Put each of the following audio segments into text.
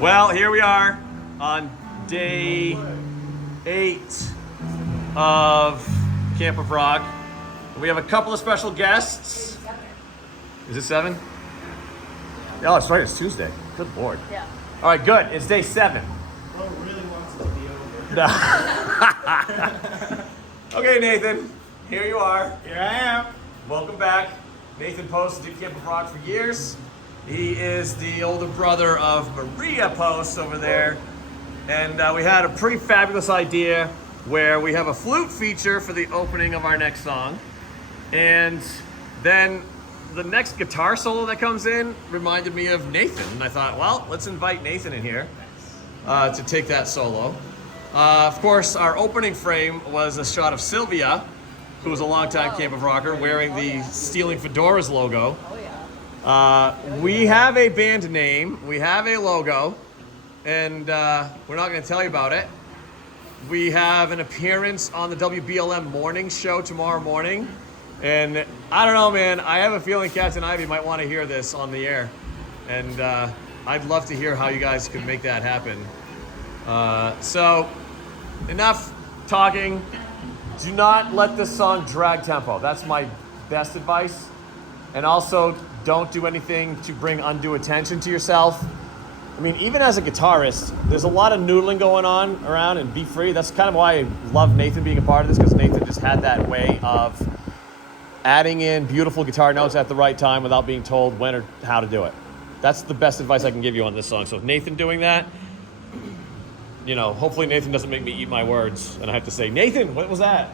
Well, here we are on day 8 of Camp of Rock. We have a couple of special guests. Is it 7? Oh, it's right, it's Tuesday. Good Lord. Yeah. All right, good. It's day 7. Bro really wants it to be over. Okay, Nathan, here you are. Here I am. Welcome back. Nathan Post did Camp of Rock for years. He is the older brother of Maria Post over there. And we had a pretty fabulous idea where we have a flute feature for the opening of our next song. And then the next guitar solo that comes in reminded me of Nathan. And I thought, well, let's invite Nathan in here to take that solo. Of course, our opening frame was a shot of Sylvia, who was a longtime Camp of Rocker, wearing the Stealing Fedoras logo. Oh, yeah. We have a band name, we have a logo, and we're not going to tell you about it. We have an appearance on the WBLM morning show tomorrow morning. And I don't know, man, I have a feeling Captain Ivy might want to hear this on the air. And I'd love to hear how you guys could make that happen. So, enough talking. Do not let this song drag tempo. That's my best advice. And also, don't do anything to bring undue attention to yourself. I mean, even as a guitarist, there's a lot of noodling going on around, and be free. That's kind of why I love Nathan being a part of this, because Nathan just had that way of adding in beautiful guitar notes at the right time without being told when or how to do it. That's the best advice I can give you on this song. So if Nathan doing that, you know, hopefully Nathan doesn't make me eat my words and I have to say, Nathan, what was that?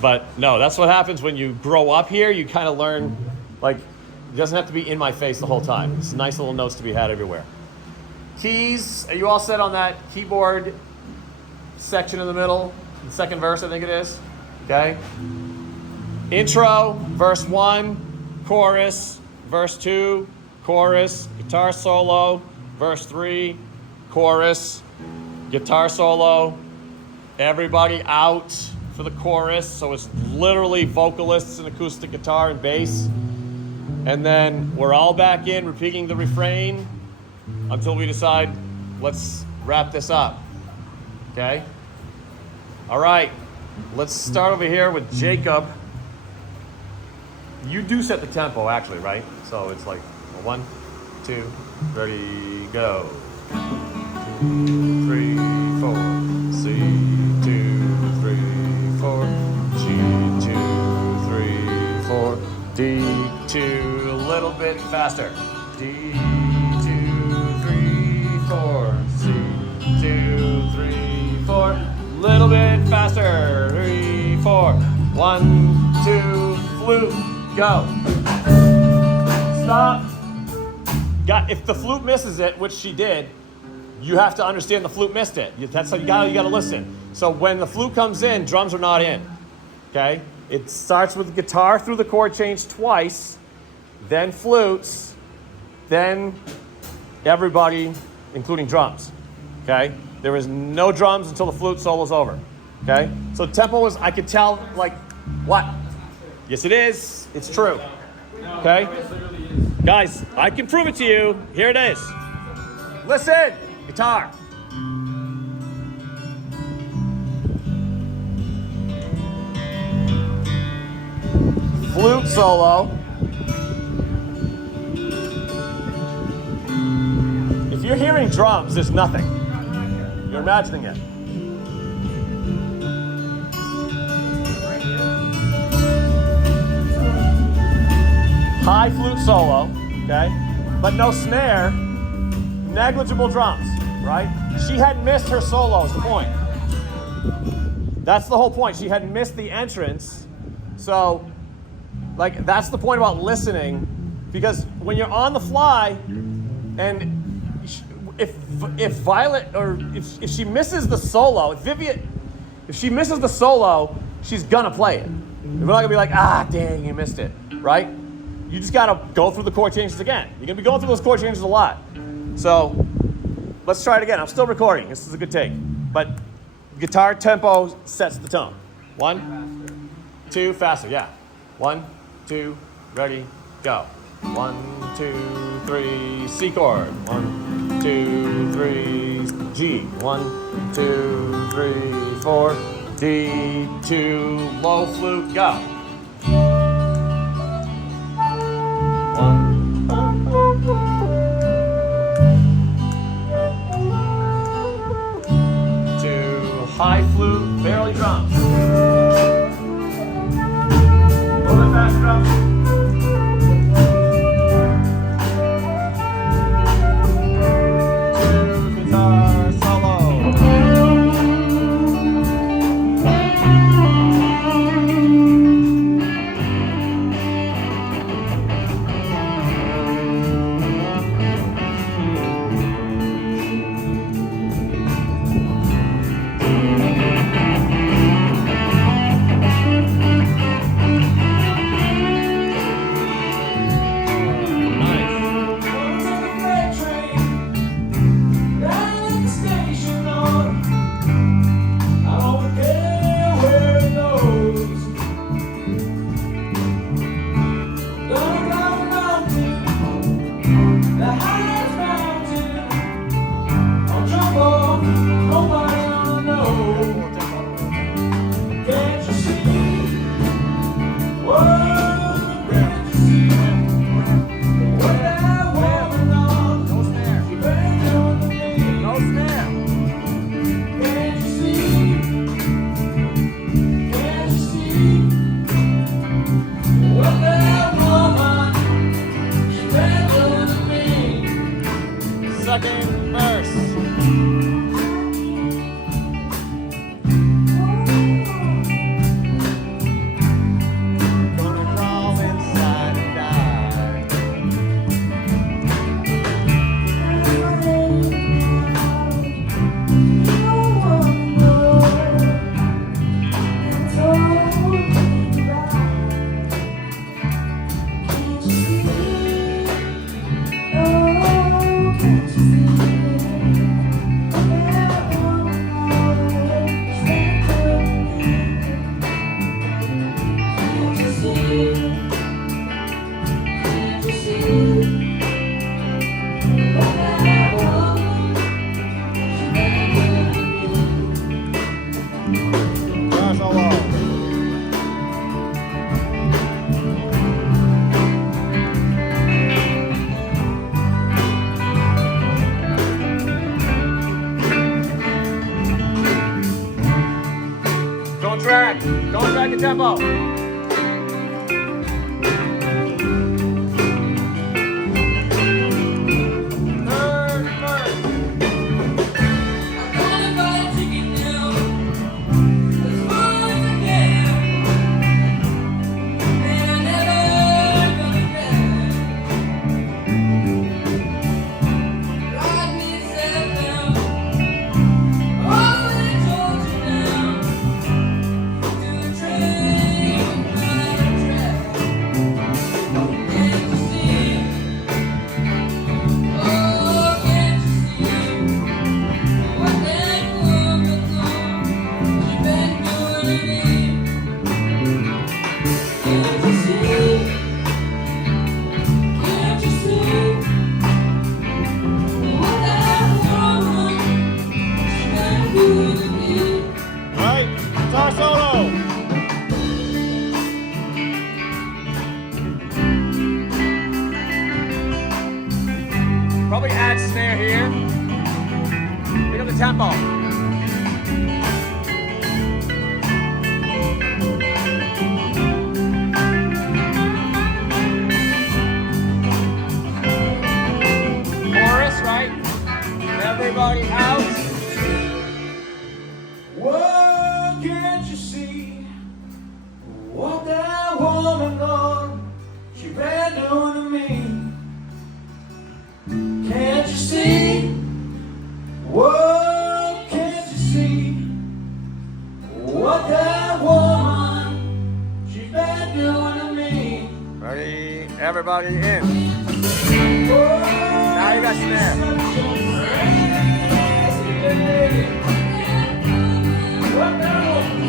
But no, that's what happens when you grow up here. You kind of learn, like, it doesn't have to be in my face the whole time. It's nice little notes to be had everywhere. Keys, are you all set on that keyboard section in the middle? The second verse, I think it is. Okay. Intro, verse 1, chorus, verse 2, chorus, guitar solo, verse 3, chorus, guitar solo, everybody out for the chorus, so it's literally vocalists and acoustic guitar and bass. And then we're all back in repeating the refrain until we decide, let's wrap this up. Okay? All right, let's start over here with Jacob. You do set the tempo, actually, right? So it's like 1, 2, ready, go. 2, 3, 4. C, 2, 3, 4. G, 2, 3, 4. D, 2, a little bit faster. D, 2, 3, 4. C, 2, 3, 4. Little bit faster. 3, 4. 1, 2, flute. Go. Stop. If the flute misses it, which she did, you have to understand the flute missed it. That's how you gotta listen. So when the flute comes in, drums are not in. Okay? It starts with guitar through the chord change twice, then flutes, then everybody, including drums. Okay? There is no drums until the flute solo's over. Okay? So tempo is, I could tell, like, what? Yes, it is. It's true. Okay? Guys, I can prove it to you. Here it is. Listen. Guitar. Flute solo. If you're hearing drums, there's nothing. You're imagining it. High flute solo, okay? But no snare, negligible drums, right? She had missed her solo is the point. That's the whole point. She had missed the entrance. So, like, that's the point about listening, because when you're on the fly, and if Violet, or if she misses the solo, if she misses the solo, she's gonna play it. We're not gonna be like, ah, dang, you missed it, right? You just gotta go through the chord changes again. You're gonna be going through those chord changes a lot. So let's try it again. I'm still recording. This is a good take. But guitar tempo sets the tone. 1, 2, faster, yeah. 1, 2, ready, go. 1, 2, 3, C chord. 1, 2, 3, G. 1, 2, 3, 4. D, 2, low flute, go. 1. 2, high flute, barrel drums. A little bit fast drums. Second verse. Gonna crawl inside and die. Don't drag the tempo. Third verse. Guitar solo. Probably add snare here. Pick up the tempo. Chorus, right? Everybody out. Whoa, can't you see what that woman done? She been doing to me. Can't you see? Whoa, can't you see what that woman? She been doing to me. Ready? Everybody in. Now you got snare. What that woman?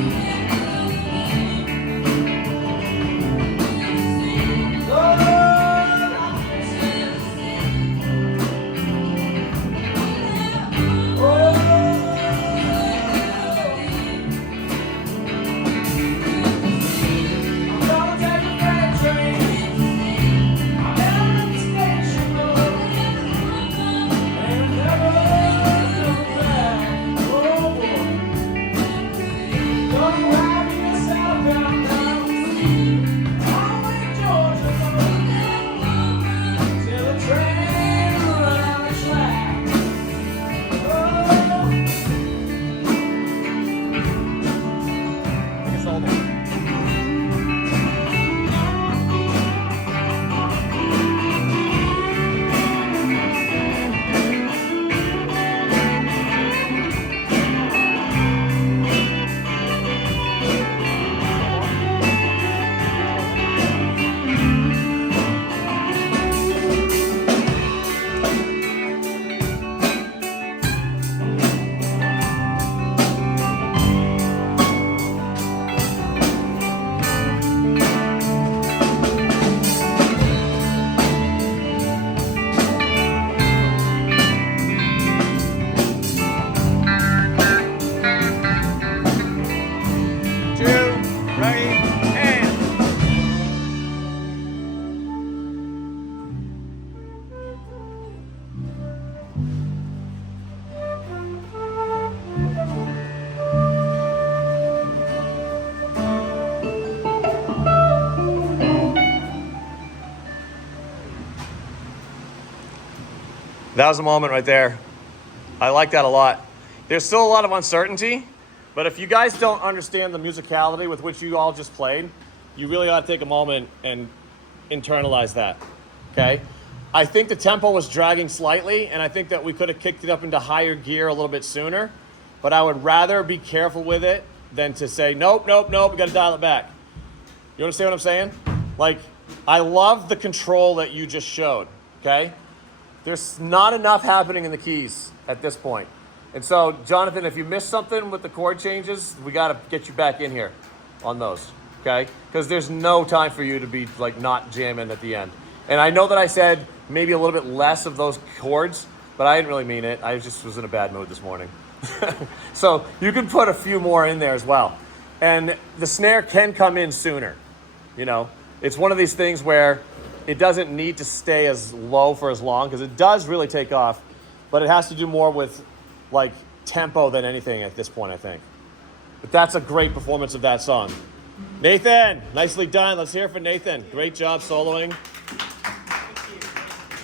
That was a moment right there. I like that a lot. There's still a lot of uncertainty, but if you guys don't understand the musicality with which you all just played, you really ought to take a moment and internalize that, okay? I think the tempo was dragging slightly, and I think that we could have kicked it up into higher gear a little bit sooner, but I would rather be careful with it than to say, nope, nope, nope, we gotta dial it back. You understand what I'm saying? Like, I love the control that you just showed, okay? There's not enough happening in the keys at this point. And so, Jonathan, if you missed something with the chord changes, we gotta get you back in here on those, okay? Because there's no time for you to be like not jamming at the end. And I know that I said maybe a little bit less of those chords, but I didn't really mean it. I just was in a bad mood this morning. So you can put a few more in there as well. And the snare can come in sooner. You know, it's one of these things where it doesn't need to stay as low for as long, because it does really take off, but it has to do more with like tempo than anything at this point, I think. But that's a great performance of that song. Nathan, nicely done. Let's hear it for Nathan. Great job soloing.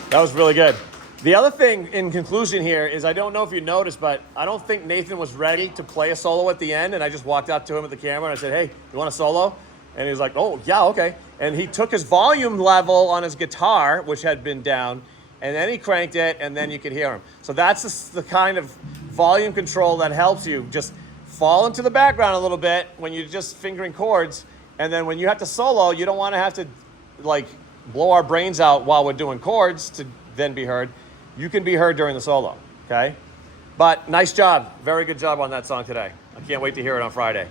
That was really good. The other thing in conclusion here is, I don't know if you noticed, but I don't think Nathan was ready to play a solo at the end, and I just walked up to him with the camera and I said, hey, you want a solo? And he was like, oh, yeah, okay. And he took his volume level on his guitar, which had been down, and then he cranked it, and then you could hear him. So that's the kind of volume control that helps you just fall into the background a little bit when you're just fingering chords, and then when you have to solo, you don't want to have to like blow our brains out while we're doing chords to then be heard. You can be heard during the solo, okay? But nice job. Very good job on that song today. I can't wait to hear it on Friday.